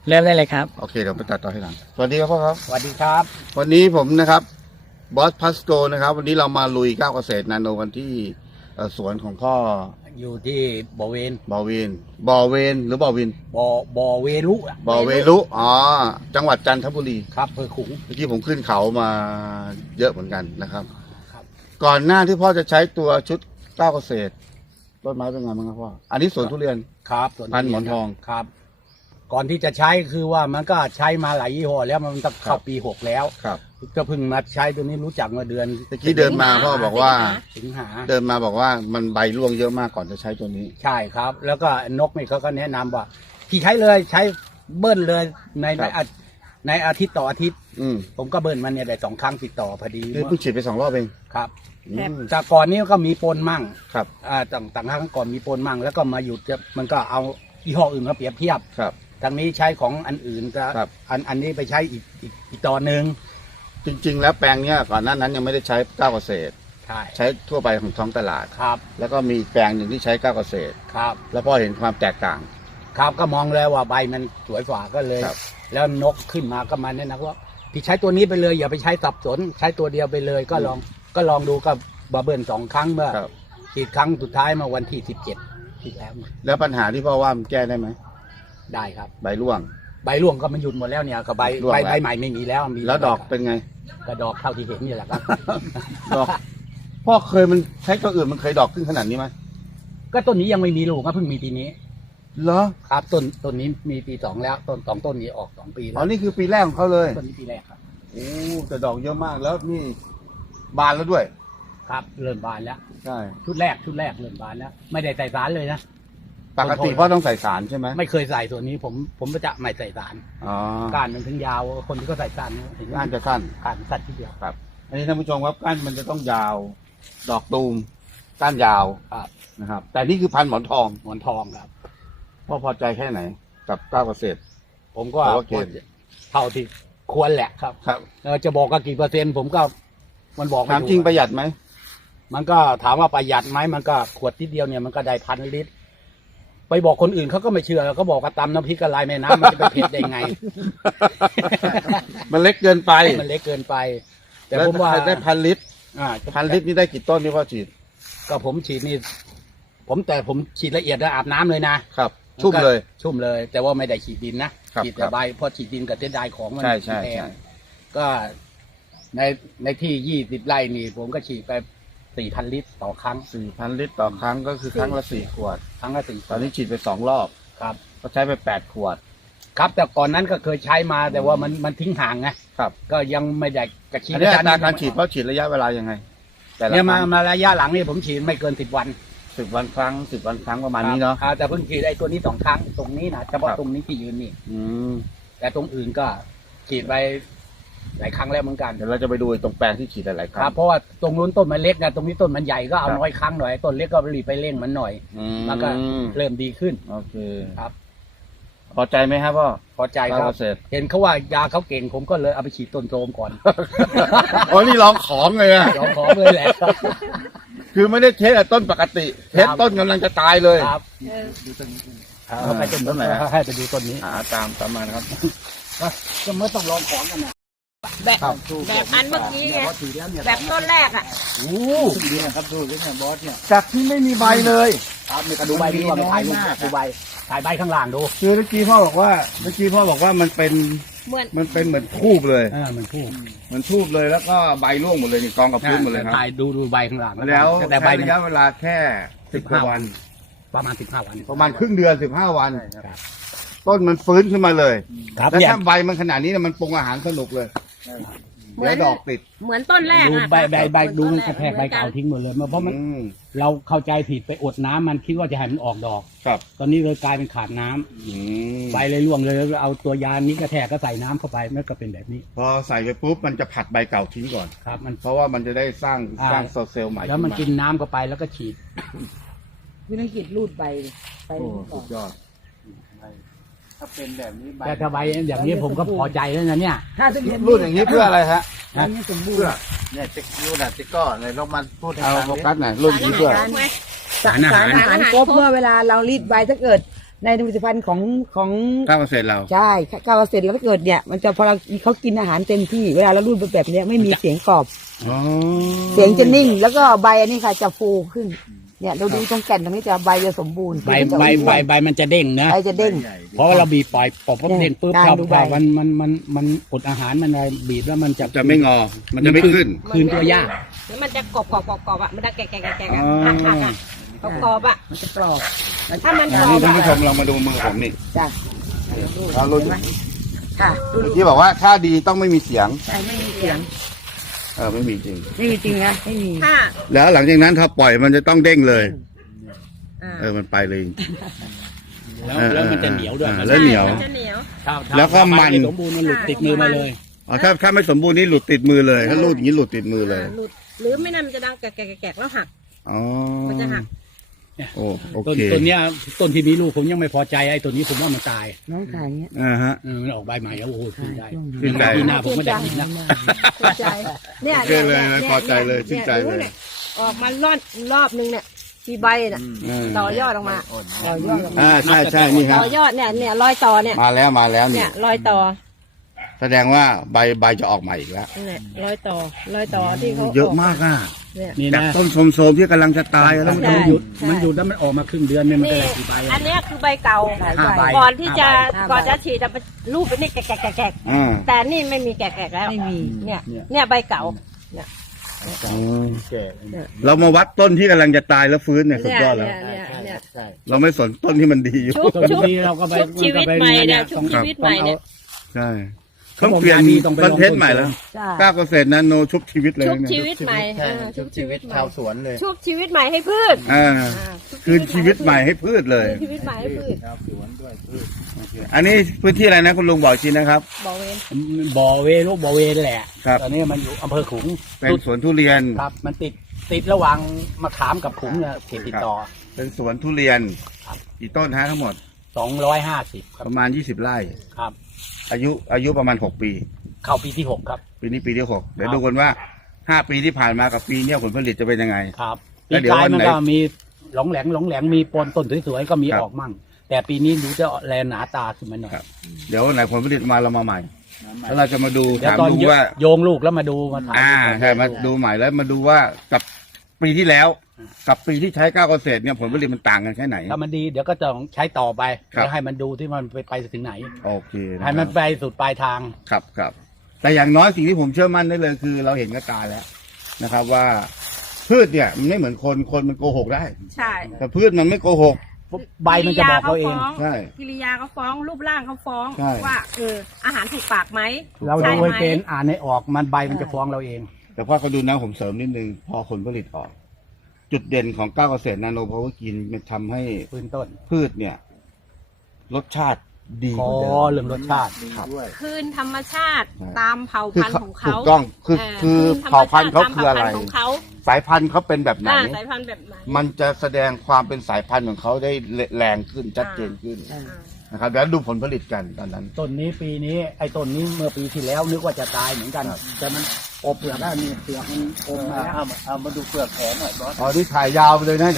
เริ่มได้เลยครับโอเคเดี๋ยวไปตัดต่อให้หลังสวัสดีครับพ่อครับสวัสดีครับวันนี้ผมนะครับบอสพัสโกนะครับวันนี้เรามาลุยก้าวเกษตรนาโนกันที่สวนของพ่ออยู่ที่บ่อเวนบอวินบอเวนหรือบ่อวินบ่อเวรุอะบอเวลุอ๋อจังหวัดจันทบุรีครับอำเภอขุงเมื่อกี้ผมขึ้นเขามาเยอะเหมือนกันนะครับครับก่อนหน้าที่พ่อจะใช้ตัวชุดก้าวเกษตรต้นไม้เป็นไงบ้างครับพ่ออันนี้สวนทุเรียนครับส่วนพันธุ์หมอนทองครับ ก่อนที่จะใช้คือว่ามันก็ใช้มาหลายยี่ห้อแล้วมันต้องครัเข้าบปี 6 แล้วครับก็เพิ่งมาใช้ตัวนี้รู้จักมาเดือนเมื่อกี้เดินมาพ่อบอกว่าสิงหาเดินมาบอกว่ามันใบร่วงเยอะมากก่อนจะใช้ตัวนี้ใช่ครับ แล้วก็นกนี่เขาก็แนะนำว่าที่ใช้เลยใช้เบิ้ลเลยในครับในอาทิตย์ต่ออาทิตย์อืมผมก็เบิ้ลมันเนี่ยได้2 ครั้งติดต่อพอดีนี่เพิ่งฉีดไป2 รอบเองครับอืมแต่ก่อนนี้ก็มีปนมั่งครับต่างครั้งก่อนมีปนมั่งแล้วก็มาหยุดจะมันก็เอายี่ห้ออื่นมาเปรียบเทียบครับทางนี้ใช้ของอันอื่นก็ครับอันนี้ไปใช้อีกตอนหนึ่งจริงๆ แล้วแปลงเนี้ยก่อนหน้านั้นยังไม่ได้ใช้ก้าวเกษตรใช่ใช้ทั่วไปของท้องตลาดครับแล้วก็มีแปลงหนึ่งที่ใช้ก้าวเกษตรครับแล้วพ่อเห็นความแตกต่างครับก็มองแล้วว่าใบมันสวยกว่าก็เลยครับแล้วนกขึ้นมาก็มาแนะนำว่าพี่ใช้ตัวนี้ไปเลยอย่าไปใช้สับสนใช้ตัวเดียวไปเลยก็ลองดูกับบาเบิล2 ครั้งเมื่อครับฉีดครั้งสุดท้ายมาวันที่17ที่แล้วแล้วปัญหาที่พ่อว่ามันแก้ได้ไหมได้ครับใบร่วงใบร่วงก็มันหยุดหมดแล้วเนี่ยก็ใบร่วงแล้วใบใหม่ไม่มีแล้วมีแล้วดอกเป็นไงก็ดอกเท่าที่เห็นนี่แหละครับดอก พ่อเคยมันใช้ตัวอื่นมันเคยดอกขึ้นขนาดนี้ไหมก็ต้นนี้ยังไม่มีลูกก็เพิ่งมีปีนี้เหรอครับต้นนี้มีปี 2แล้วต้นนี้ออก2 ปีแล้อ๋อวนี่คือปีแรกของเขาเลยต้นนี้ปีแรกครับโอ้แต่ดอกเยอะมากแล้วนี่บานแล้วด้วยครับเริ่มบานแล้วใช่ชุดแรกเริ่มบานแล้ว ไม่ได้ใส่สารเลยนะปกติพ่อต้องใส่สารใช่ไหมไม่เคยใส่ตัวนี้ผมจะไม่ใส่สารอ๋อก้านมันถึงยาวคนที่เขาใส่สารเห็นไหมก้านจะสั้นก้านสั้นทีเดียวครับ อันนี้ท่านผู้ชมครับก้านมันจะต้องยาว ดอกตูมก้านยาวครับนะครับ แต่นี่คือพันธุ์หมอนทองหมอนทองครับพ่อพอใจแค่ไหน กับก้าวเกษตรผมก็แต่ว่าเกณฑ์เท่าที่ควรแหละครับครับจะบอกว่ากี่เปอร์เซ็นต์ผมก็มันบอกไม่ถามถูกจริงประหยัดไหมมันก็ถามว่าประหยัดไหมมันก็ขวดนิดเดียวเนี่ยมันก็ได้1,000 ลิตร ไปบอกคนอื่นเขาก็ไม่เชื่อเขาบอกว่าตำน้ำพริกกะลายแม่น้ำมันจะไปเผ็ดได้ไงมันเล็กเกินไปมันเล็กเกินไป แต่แล้วผมว่าได้1,000 ลิตรอ่า 1,000 ลิตรนี่ได้กี่ต้นที่พ่อฉีดก็ผมฉีดนี่ผมฉีดละเอียดแล้วอาบน้ำเลยนะครับชุ่มเลยชุ่มเลย แต่ว่าไม่ได้ฉีดดินนะครับ ฉีดแต่ครับใบเพราะฉีดดินกับเส้นได้ของมันใช่ใช่แพงใช่ก็ในที่20 ไร่นี่ ผมก็ฉีดไป4,000 ลิตรต่อครั้ง 4,000 ลิตรต่อครั้งก็คือครั้งละ4 ขวดครั้งละ4 ตอนนี้ฉีดไป2 รอบครับก็ใช้ไป8 ขวดครับแต่ก่อนนั้นก็เคยใช้มาแต่ว่ามันทิ้งห่างไงครับก็ยังไม่ได้กระชีอันนี้อัตราการฉีดพ่อฉีดระยะเวลายังไง แต่ละเนี่ยครั้งมาระยะหลังนี่ผมฉีดไม่เกิน10 วัน 10 วันครั้ง10 วันครั้งประมาณนี้เนาะครับแต่เพิ่งฉีดไอ้ตัวนี้2 ครั้งตรงนี้นะเฉพาะครับตรงนี้ที่ยืนนี่อืมแต่ตรงอื่นก็ฉีดไปหลายครั้งแล้วเหมือนกันเดี๋ยวเราจะไปดูไอ้ตรงแปลงที่ฉีดหลายๆคครั้รังบเพราะว่าตรงนู้นต้นมันเล็กนะตรงนี้ต้นมันใหญ่ก็เอาครับน้อยครั้งหน่อยต้นเล็กก็รีบไปเร่งมันหน่อยอืมันก็มเริ่มดีขึ้นโอเคครับพอใจไหมครับพ่อพอใจคก้ารัวบเกษตรเห็นเขาว่ายาเขาเก่งผมก็เลยเอาไปฉีดต้นโทรมก่อนอ๋อนี่ลองของเลยอะยอมขอเลยแหละคือไม่ได้เทสแต่ต้นปกติ เทสต้นกำลังจะตายเลยครับดูต้นนี้เอาไปต้นต้นไหนฮะให้ไปดูต้นนี้ตามมานะครับก็ไม่ต้องลองของกันนะแบบครับแบบอันเมื่อกี้ไงพอฉีดแล้วเนี่ยแบบต้นแรกอ่ะโอ้ดีนะครับดูดิเนี่ยบอสเนี่ยจากที่ไม่มีใบเลยครับมีกระดูใบที่ว่าไปถ่ายรูปน้อยมากดูใบถ่ายใบข้างล่างดูคือเมื่อกี้พ่อบอกว่ามันเป็นเหมือนเหมือนทูบเลยมันพูดเหมือนทูบเลยแล้วก็ใบร่วงหมดเลยนี่กองกับพื้นหมดเลยครับถ่ายดูใบข้างล่างแล้วแต่ใบใช้มันระยะเวลาแค่10 วันประมาณ15 วันประมาณครึ่งเดือน15 วันครับต้นมันฟื้นขึ้นมาเลยครับแล้วเนี่ยถ้าใบมันขนาดนี้เนี่ยมันปรุงอาหารสนุกเลยเหมืแล้อนวดอกติดเหมือนต้นแรกดูอะใบดูมันต้กระแทกใบเก่าทิ้งหมดเลยเพราะมันอืมเราเข้าใจผิดไปอดน้ำมันคิดว่าจะให้มันออกดอกครับตอนนี้เลยกลายเป็นขาดน้ำอืมใบเลยร่วงเลยเอาตัวยานี้กระแทกก็ใส่น้ำเข้าไปมันก็เป็นแบบนี้พอใส่ไปปุ๊บมันจะผัดใบเก่าทิ้งก่อนครับมันเพราะว่ามันจะได้สร้างเซลล์ใหม่แล้วมันกิขึ้นน้ำเข้าไปแล้วก็ฉีดวินัยกิจรูดใบไปโอ้ก่สุอนดยอดถ้าเป็นแบบนี้ใบแต่ถ้าใบอย่างนี้ผมก็พอใจแล้วนะเนี่ยถ้าจะเห็นรุ่นอย่างนี้เพื่ออะไรฮะอันนี้สมบูรเพื่อณ์เนี่ยติ๊กรุ่นอะติ๊กก็ในลองมาพูดเอาโฟกัสหน่อยรุ่นนี้เพื่อสารอาหารไหมสารอาหารครบเมื่อเวลาเรารีดใบถ้าเกิดในผลิตภัณฑ์ของก้าวเกษตรเราใช่ก้าวเสร็จแล้วถ้าเกิดเนี่ยมันจะพอเราเขากินอาหารเต็มที่เวลาเรารูดแบบเนี้ยไม่มีเสียงกรอบอ๋อเสียงจะนิ่ง แล้วก็ใบอันนี้ค่ะจะฟูขึ้น เนี่ยเราดูตรงแก่นตรงนี้จะใบจะสมบูรณ์ใบมันจะเด้งนะใบจะเด้งเพราะว่าเราบีบปล่อยปอบปุ๊บเด้งปุ๊บได้เราดูใบมันอดอาหารมันอะไรบีบแล้วมันจะจะไม่งอ มันจะไม่ขึ้นคืนตัวยากแล้วมันจะกรอบอ่ะมันจะแกะอ่ะอ๋อหักอ่ะกรอบอ่ะมันจะกรอบถ้ามันกรอนี่บท่านอ่ะผู้ชมลองมาดูมือผมนี่จ้ะเราลุ้นเห็นไหมค่ะดูที่บอกว่าถ้าดีต้องไม่มีเสียงใช่ไม่มีเสียงไม่มีจริงไม่มีจริงนะไม่มีถ้าแล้วหลังจากนั้นถ้าปล่อยมันจะต้องเด้งเลยอ่ามันไปเลยแล้วมันจะเหนียวด้วยแล้วเหนียวใช่มัจะเหนียวแล้วก็มันถ้าสมบูรณ์มันหลุดติดมือมาเลยอ๋อถ้าไม่สมบูรณ์นี่หลุดติดมือเลย ถ้ารูดอย่างนี้หลุดติดมือเลยหลุดหรือไม่นั่นมันจะดังแกะแล้วหักอ๋อมันจะหักโอต้นเคต้นเนี้ยต้นที่มีลูกผมยังไม่พอใจไอ้ต้นนี้ผมว่ามันตายน้องขายเงี้ยฮะมันออกใบใหม่แล้วโอ้โหชื่นใจชื่นใจปีหน้าผมไม่ได้กินนะชื่นใจเนี่ยโอเคเลยพอใจเลยชื่นใจเลยออกมารอบนึงเนี่ยที่ใบน่ะต่อยอดออกมาต่อยอดออกมาใช่นี่ครับต่อยอดเนี่ยรอยต่อเนี่ยมาแล้วนี่เนี่ยรอยต่อแสดงว่าใบจะออกใหม่อีกแล้วเนี่ยรอยต่อที่เขาเยอะมากอ่ะเนี่ยนี่จากนะต้นโสมๆที่กำลังจะตายแล้วใช่มันหยุดแล้วมันออกมาครึ่งเดือนเนี่ยมันนี่จะได้กี่ใบอันเนี้ยคือใบเก่าหลายห้าใบใบก่อนที่จะห้าใบก่อนจะฉีดจะรูปไปนี่แกะอ่าแต่นี่ไม่มีแกะแล้วไม่มีเนี่ยใบเก่าเรามาวัดต้นที่กำลังจะตายแล้วฟื้นเนี่ยสุดยอดแล้วเนี่ยเราไม่สนต้นที่มันดีอยู่ชุบต้นนี้เราก็ไปชุบชีวิตใหม่เนี่ยชุบชีวิตใหม่เนี่ยใช่ต้องเปลี่ยนคอนเทนต์ใหม่แล้วใช่ก้าวเกษตรนาโนชุบชีวิตเลยชุบนะชีวิตใหม่ชุบชีวิตใหม่ชาวสวนเลยชุบชีวิตใหม่ให้พืชคืนชีวิตใหม่ให้พืชเลยคืนชีวิตใหม่ให้พืชชาวสวนด้วยพืชอันนี้พื้นที่อะไรนะคุณลุงบอกอีกทีนะครับบอกเวนบ่อเวลูกบ่อเวแหละครับตอนนี้มันอยู่อำเภอขลุงเป็นสวนทุเรียนครับ มันติดระหว่างมะขามกับขลุงเนี่ยเขตติดต่อเป็นสวนทุเรียนครับกี่ต้นฮะทั้งหมด 250ครัปบระมาณ20 ไร่ครับอายุประมาณ6 ปีเข้าปีที่6ครับปีนี้ปีที่6เดี๋ยวดูกันว่า5 ปีที่ผ่านมากับปีเนี้ยผลผลิตจะเป็นยังไงครับแล้ปีวเดี๋ยวกายวันมันไหนก็มีหลงแหลงมีปนต้นสวยๆก็มีครับออกมั่ง แต่ปีนี้ดูจะแลหนาตาขึ้นมาหน่อยครับ เดี๋ยววันไหนผลผลิตมาเรามาใหม่ แล้วเราจะมาดูเดี๋ยวถามตอนดูว่าโยงลูกแล้วมาดูมาถ่ายใช่มาดูใหม่แล้วมาดูว่ากับปีที่แล้ว กับปีที่ใช้ก้าวเกษตรเนี่ยผลผลิตมันต่างกันแค่ไหนถ้ามันดีเดี๋ยวก็จะใช้ต่อไปครับแล้วให้มันดูที่มันไปถึงไหนโอเคนะให้มันครับไปสุดปลายทางครับแต่อย่างน้อยสิ่งที่ผมเชื่อมั่นได้เลยคือ เราเห็นกับตาแล้วนะครับว่าพืชเนี่ยมันไม่เหมือนคนมันโกหกได้ใช่แต่พืชมันไม่โกหกใบมันจะบอกเราเองใช่กิริยาเขาฟ้องรูปร่างเขาฟ้องใช่ว่าอาหารถูกปากไหมเราใช่ดูไหมไว้เป็นอ่านให้ออกมันใบมันจะฟ้องเราเองแต่พอเขาดูนะผมเสริมนิดนึงพอผลผลิตออก จุดเด่นของก้าวเกษตรนาโนพาวเวอร์กินมันทำให้พื้นต้นพืชเนี่ย รสชาติดีพกอว่าเดิมเรื่องรสชาติครับคืนธรรมชาติใช่ตามเผ่าคือพันธุ์ของถูเขากต้องคือคืนธรรมชติเผ่าพันธุ์เขาคืออะไรตมผ่าพันธุ์ของเขาสายพันธุ์เขาเป็นแบบไหนสายพันธุ์แบบไหนมันจะแสดงความเป็นสายพันธุ์ของเขาได้แรงขึ้นชัดเจนขึ้นอ่านะครับแล้วดูผลผลิตกันตอนนั้นต้นนี้ปีนี้ไอ้ต้นนี้เมื่อปีที่แล้วนึกว่าจะตายเหมือนกัน แต่มันอบเปลือกแล้วนี่เปลือกมันอมมาแล้วเอามาดูเปลือกแขนหน่อยบอสอ๋อที่ถ่ายยาวไปเลยนะ